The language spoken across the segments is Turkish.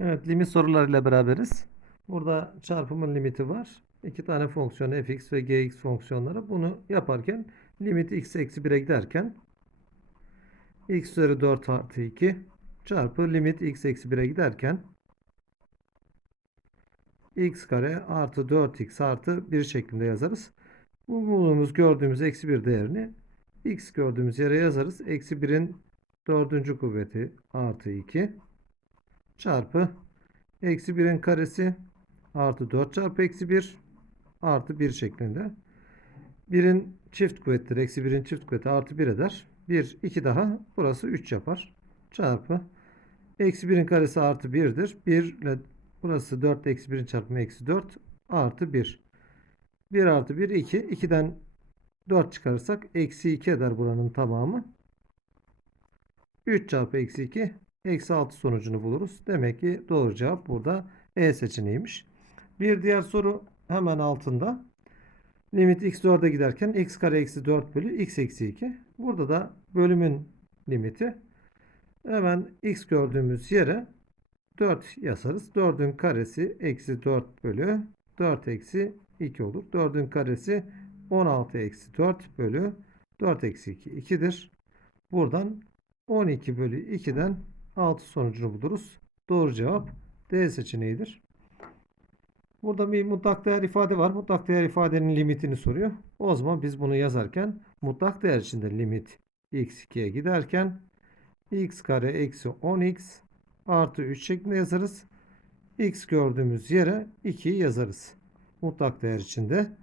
Evet, limit sorularıyla beraberiz. Burada çarpımın limiti var. İki tane fonksiyon fx ve gx fonksiyonları. Bunu yaparken limit x eksi 1'e giderken x üzeri 4 artı 2 çarpı limit x eksi 1'e giderken x kare artı 4x artı 1 şeklinde yazarız. Bu bulduğumuz gördüğümüz eksi 1 değerini x gördüğümüz yere yazarız. Eksi 1'in dördüncü kuvveti artı 2 çarpı eksi 1'in karesi artı 4 çarpı eksi 1 artı 1 şeklinde. 1'in çift kuvvetleri eksi 1'in çift kuvveti artı 1 eder. 1, 2 daha burası 3 yapar. Çarpı eksi 1'in karesi artı 1'dir. 1 ile burası 4 ile eksi 1'in çarpımı eksi 4 artı 1. 1 artı 1 2. 2'den 4 çıkarırsak eksi 2 eder buranın tamamı. 3 çarpı eksi 2 eksi 6 sonucunu buluruz. Demek ki doğru cevap burada E seçeneğiymiş. Bir diğer soru hemen altında. Limit x 4'e giderken x kare eksi 4 bölü x eksi 2. Burada da bölümün limiti. Hemen x gördüğümüz yere 4 yazarız. 4'ün karesi eksi 4 bölü 4 eksi 2 olur. 4'ün karesi 16 eksi 4 bölü 4 eksi 2 2'dir. Buradan 12 bölü 2'den 6 sonucunu buluruz. Doğru cevap D seçeneğidir. Burada bir mutlak değer ifade var. Mutlak değer ifadenin limitini soruyor. O zaman biz bunu yazarken mutlak değer içinde limit x2'ye giderken x kare eksi 10x artı 3 şeklinde yazarız. x gördüğümüz yere 2'yi yazarız. Mutlak değer içinde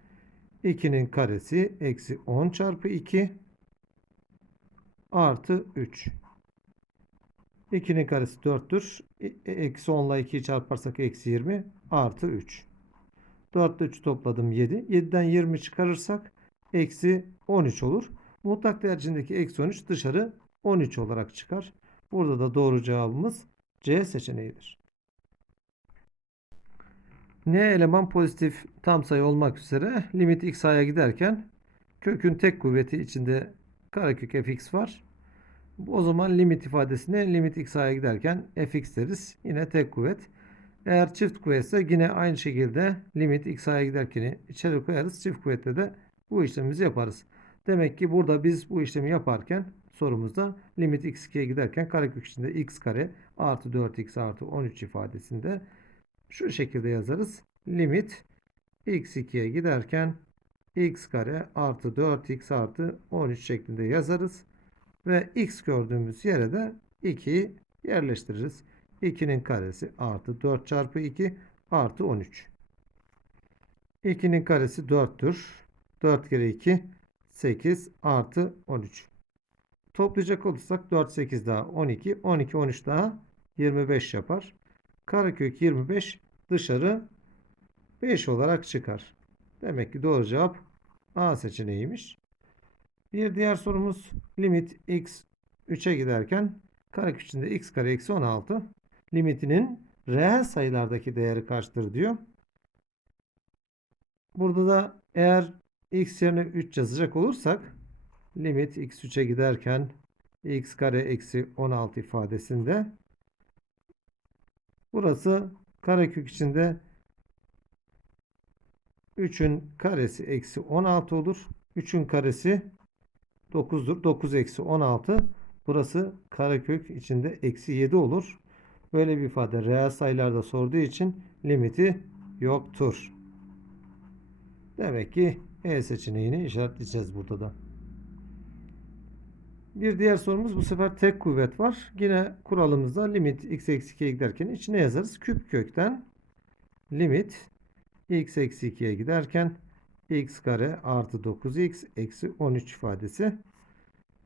2'nin karesi eksi 10 çarpı 2 artı 3. 2'nin karesi 4'tür. E- Eksi 10 ile 2'yi çarparsak eksi 20 artı 3. 4 ile 3 topladım 7. 7'den 20 çıkarırsak eksi 13 olur. Mutlak değer içindeki eksi 13 dışarı 13 olarak çıkar. Burada da doğru cevabımız C seçeneğidir. N eleman pozitif tam sayı olmak üzere limit x a'ya giderken kökün tek kuvveti içinde karekök fx var. O zaman limit ifadesine limit x a'ya giderken fx deriz. Yine tek kuvvet. Eğer çift kuvvetse yine aynı şekilde limit x a'ya giderken içeri koyarız. Çift kuvvette de bu işlemimizi yaparız. Demek ki burada biz bu işlemi yaparken sorumuzda limit x2'ye giderken karekök içinde x kare artı 4x artı 13 ifadesinde şu şekilde yazarız. Limit x2'ye giderken x kare artı 4x artı 13 şeklinde yazarız. Ve x gördüğümüz yere de 2'yi yerleştiririz. 2'nin karesi artı 4 çarpı 2 artı 13. 2'nin karesi 4'tür. 4 kere 2 8 artı 13. Toplayacak olursak 4 8 daha 12. 12 13 daha 25 yapar. Karekök 25 dışarı 5 olarak çıkar. Demek ki doğru cevap A seçeneğiymiş. Bir diğer sorumuz limit x 3'e giderken karekök içinde x kare eksi 16 limitinin reel sayılardaki değeri kaçtır diyor. Burada da eğer x yerine 3 yazacak olursak limit x 3'e giderken x kare eksi 16 ifadesinde burası karekök içinde 3'ün karesi eksi 16 olur. 3'ün karesi 9'dur. 9 eksi 16 burası karekök içinde eksi 7 olur. Böyle bir ifade reel sayılarda sorduğu için limiti yoktur. Demek ki E seçeneğini işaretleyeceğiz burada da. Bir diğer sorumuz bu sefer tek kuvvet var. Yine kuralımızda limit x eksi 2'ye giderken içine yazarız. Küp kökten limit x eksi 2'ye giderken x kare artı 9x eksi 13 ifadesi.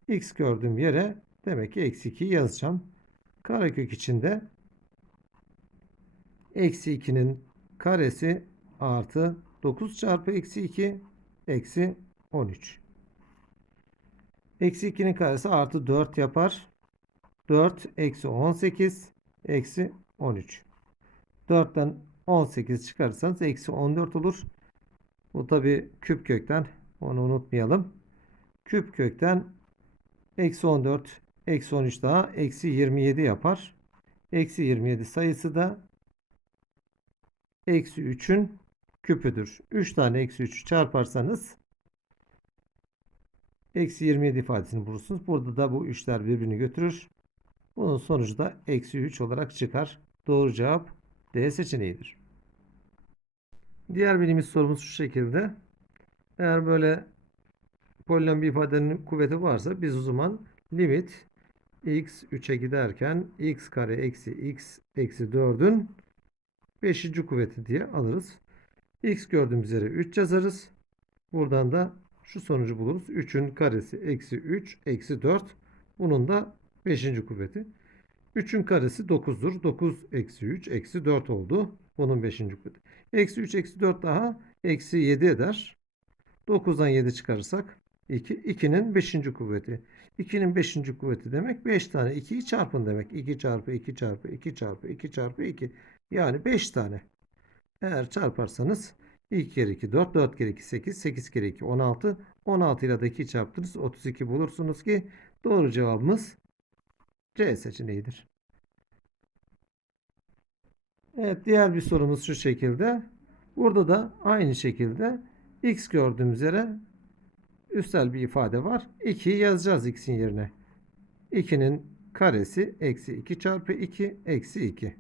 x gördüğüm yere demek ki eksi 2'yi yazacağım. Karekök içinde eksi 2'nin karesi artı 9 çarpı eksi 2 eksi 13. Eksi 2'nin karesi artı 4 yapar. 4 eksi 18 eksi 13. 4'ten 18 çıkarırsanız eksi 14 olur. Bu tabi küp kökten onu unutmayalım. Küp kökten eksi 14 eksi 13 daha eksi 27 yapar. Eksi 27 sayısı da eksi 3'ün küpüdür. 3 tane eksi 3'ü çarparsanız eksi 27 ifadesini bulursunuz. Burada da bu 3'ler birbirini götürür. Bunun sonucu da eksi 3 olarak çıkar. Doğru cevap D seçeneğidir. Diğer bilimiz sorumuz şu şekilde. Eğer böyle polinom bir ifadenin kuvveti varsa biz o zaman limit x 3'e giderken x kare eksi x eksi 4'ün 5. kuvveti diye alırız. x gördüğümüz yere 3 yazarız. Buradan da şu sonucu buluruz. 3'ün karesi eksi 3 eksi 4. Bunun da 5. kuvveti. 3'ün karesi 9'dur. 9 eksi 3 eksi 4 oldu. Bunun 5. kuvveti. Eksi 3 eksi 4 daha eksi 7 eder. 9'dan 7 çıkarırsak 2. 2'nin 5. kuvveti. 2'nin 5. kuvveti demek 5 tane 2'yi çarpın demek. 2 çarpı 2 çarpı 2 çarpı 2 çarpı 2. Yani 5 tane. Eğer çarparsanız 2 kere 2 4, 4 kere 2 8, 8 kere 2 16. 16 ile de 2 çarptınız 32 bulursunuz ki doğru cevabımız C seçeneğidir. Evet diğer bir sorumuz şu şekilde. Burada da aynı şekilde x gördüğümüz yere üstel bir ifade var. 2'yi yazacağız x'in yerine. 2'nin karesi eksi 2 çarpı 2 eksi 2.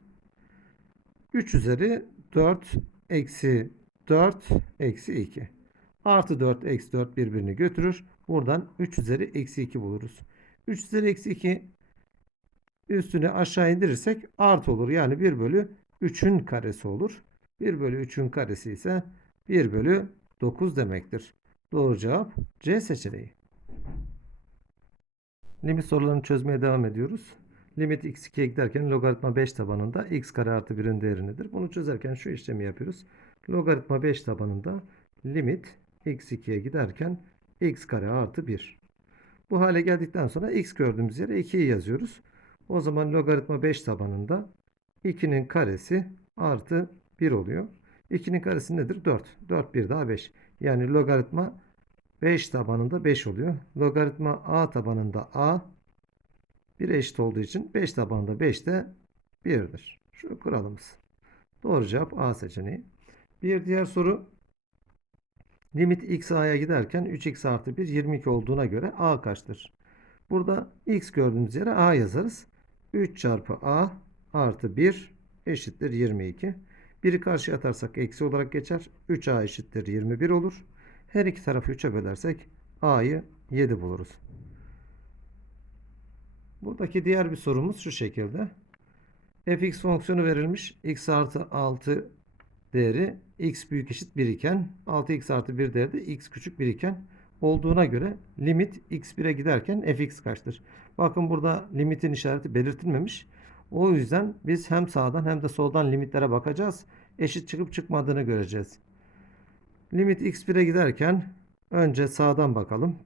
3 üzeri 4 eksi 4 eksi 2. Artı 4 eksi 4 birbirini götürür. Buradan 3 üzeri eksi 2 buluruz. 3 üzeri eksi 2 üstüne aşağı indirirsek artı olur. Yani 1 bölü 3'ün karesi olur. 1 bölü 3'ün karesi ise 1 bölü 9 demektir. Doğru cevap C seçeneği. Limit sorularını çözmeye devam ediyoruz. Limit x2'ye giderken logaritma 5 tabanında x kare artı 1'in değerinedir. Bunu çözerken şu işlemi yapıyoruz. Logaritma 5 tabanında limit x2'ye giderken x kare artı 1. Bu hale geldikten sonra x gördüğümüz yere 2'yi yazıyoruz. O zaman logaritma 5 tabanında 2'nin karesi artı 1 oluyor. 2'nin karesi nedir? 4. 4 bir daha 5. Yani logaritma 5 tabanında 5 oluyor. Logaritma a tabanında a 1 eşit olduğu için 5 tabanında 5 de 1'dir. Şu kuralımız. Doğru cevap A seçeneği. Bir diğer soru. Limit x a'ya giderken 3x artı 1 22 olduğuna göre a kaçtır? Burada x gördüğümüz yere a yazarız. 3 çarpı a artı 1 eşittir 22. Biri karşıya atarsak eksi olarak geçer. 3a eşittir 21 olur. Her iki tarafı 3'e bölersek a'yı 7 buluruz. Buradaki diğer bir sorumuz şu şekilde. fx fonksiyonu verilmiş. x artı 6 değeri x büyük eşit 1 iken 6x artı 1 değeri de x küçük 1 iken olduğuna göre limit x1'e giderken fx kaçtır? Bakın burada limitin işareti belirtilmemiş. O yüzden biz hem sağdan hem de soldan limitlere bakacağız. Eşit çıkıp çıkmadığını göreceğiz. Limit x1'e giderken önce sağdan bakalım.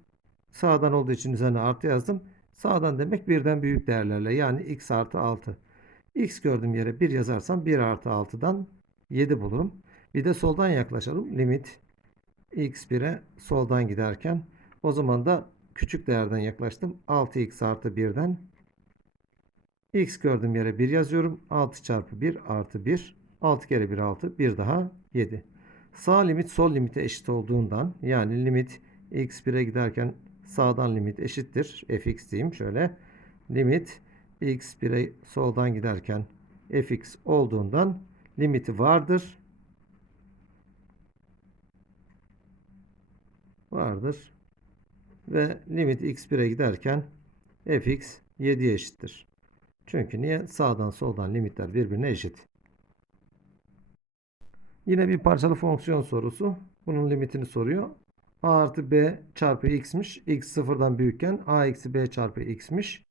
Sağdan olduğu için üzerine artı yazdım. Sağdan demek birden büyük değerlerle yani x artı 6. x gördüğüm yere 1 yazarsam 1 artı 6'dan 7 bulurum. Bir de soldan yaklaşalım. Limit x1'e soldan giderken o zaman da küçük değerden yaklaştım. 6x artı 1'den x gördüğüm yere 1 yazıyorum. 6 çarpı 1 artı 1. 6 kere 1 6. 1 daha 7. Sağ limit sol limite eşit olduğundan yani limit x1'e giderken sağdan limit eşittir. fx diyeyim şöyle. Limit x1'e soldan giderken fx olduğundan limiti vardır. Vardır. Ve limit x1'e giderken fx 7'ye eşittir. Çünkü niye? Sağdan soldan limitler birbirine eşit. Yine bir parçalı fonksiyon sorusu. Bunun limitini soruyor. a artı b çarpı x'miş. x sıfırdan büyükken a eksi b çarpı x'miş.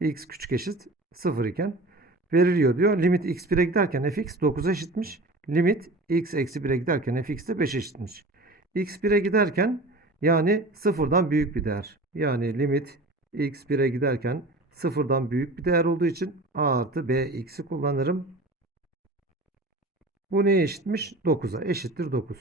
x küçük eşit 0 iken veriliyor diyor. Limit x1'e giderken fx 9'a eşitmiş. Limit x eksi 1'e giderken fx de 5 eşitmiş. x1'e giderken yani sıfırdan büyük bir değer. Yani limit x1'e giderken sıfırdan büyük bir değer olduğu için a artı b x'i kullanırım. Bu neye eşitmiş? 9'a eşittir 9.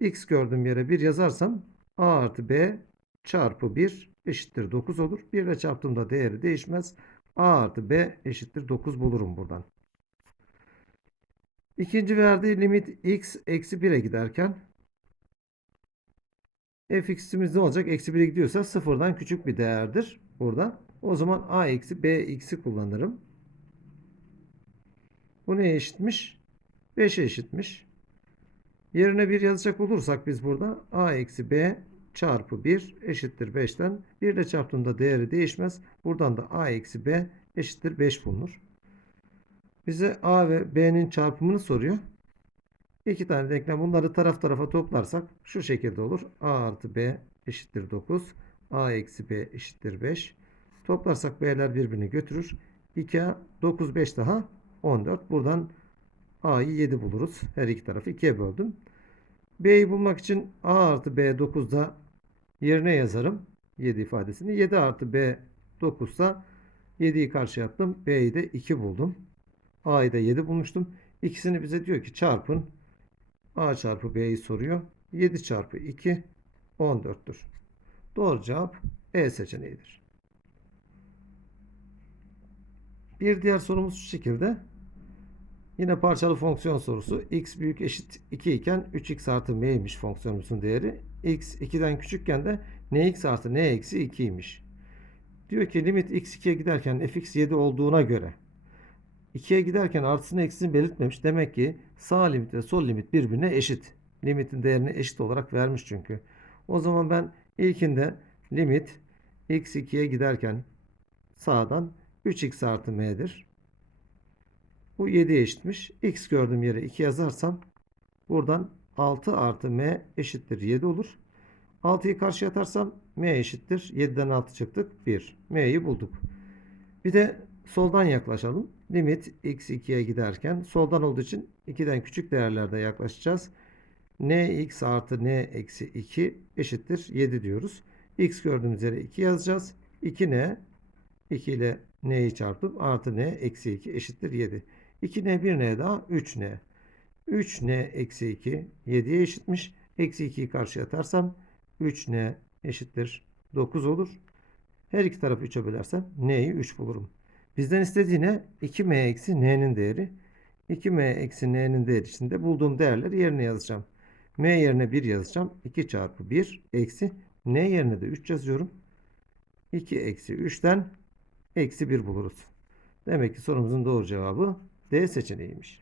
x gördüğüm yere 1 yazarsam a artı b çarpı 1 eşittir 9 olur. 1 ile çarptığımda değeri değişmez. A artı B eşittir 9 bulurum buradan. İkinci verdiği limit x eksi 1'e giderken fx'imiz ne olacak? Eksi 1'e gidiyorsa sıfırdan küçük bir değerdir burada. O zaman a eksi b x'i kullanırım. Bu neye eşitmiş? 5'e eşitmiş. Yerine 1 yazacak olursak biz burada a eksi b çarpı 1 eşittir 5'ten 1 ile çarptığımda değeri değişmez. Buradan da a eksi b eşittir 5 bulunur. Bize a ve b'nin çarpımını soruyor. İki tane denklem bunları taraf tarafa toplarsak şu şekilde olur. a artı b eşittir 9. a eksi b eşittir 5. Toplarsak b'ler birbirini götürür. 2a 9 5 daha 14. Buradan a'yı 7 buluruz. Her iki tarafı 2'ye böldüm. b'yi bulmak için a artı b 9'da yerine yazarım. 7 ifadesini. 7 artı b 9 ise 7'yi karşıya attım. b'yi de 2 buldum. a'yı da 7 bulmuştum. İkisini bize diyor ki çarpın. A çarpı B'yi soruyor. 7 çarpı 2 14'tür. Doğru cevap E seçeneğidir. Bir diğer sorumuz şu şekilde. Yine parçalı fonksiyon sorusu. x büyük eşit 2 iken 3x artı m'ymiş fonksiyonumuzun değeri. x 2'den küçükken de nx artı n eksi 2'ymiş. Diyor ki limit x 2'ye giderken fx 7 olduğuna göre 2'ye giderken artısını eksisini belirtmemiş. Demek ki sağ limit ve sol limit birbirine eşit. Limitin değerini eşit olarak vermiş çünkü. O zaman ben ilkinde limit x 2'ye giderken sağdan 3x artı m'dir. Bu 7'ye eşitmiş. x gördüğüm yere 2 yazarsam buradan 6 artı m eşittir 7 olur. 6'yı karşıya atarsam m eşittir. 7'den 6 çıktık. 1. m'yi bulduk. Bir de soldan yaklaşalım. Limit x 2'ye giderken soldan olduğu için 2'den küçük değerlerde yaklaşacağız. nx artı n eksi 2 eşittir 7 diyoruz. x gördüğümüz yere 2 yazacağız. 2n 2 ile n'yi çarpıp artı n eksi 2 eşittir 7. 2n 1n daha 3n. 3n eksi 2 7'ye eşitmiş. Eksi 2'yi karşıya atarsam 3n eşittir 9 olur. Her iki tarafı 3'e bölersem n'yi 3 bulurum. Bizden istediği ne? 2m eksi n'nin değeri. 2m eksi n'nin değeri içinde bulduğum değerleri yerine yazacağım. m yerine 1 yazacağım. 2 çarpı 1 eksi n yerine de 3 yazıyorum. 2 eksi 3'ten eksi 1 buluruz. Demek ki sorumuzun doğru cevabı D seçeneğiymiş.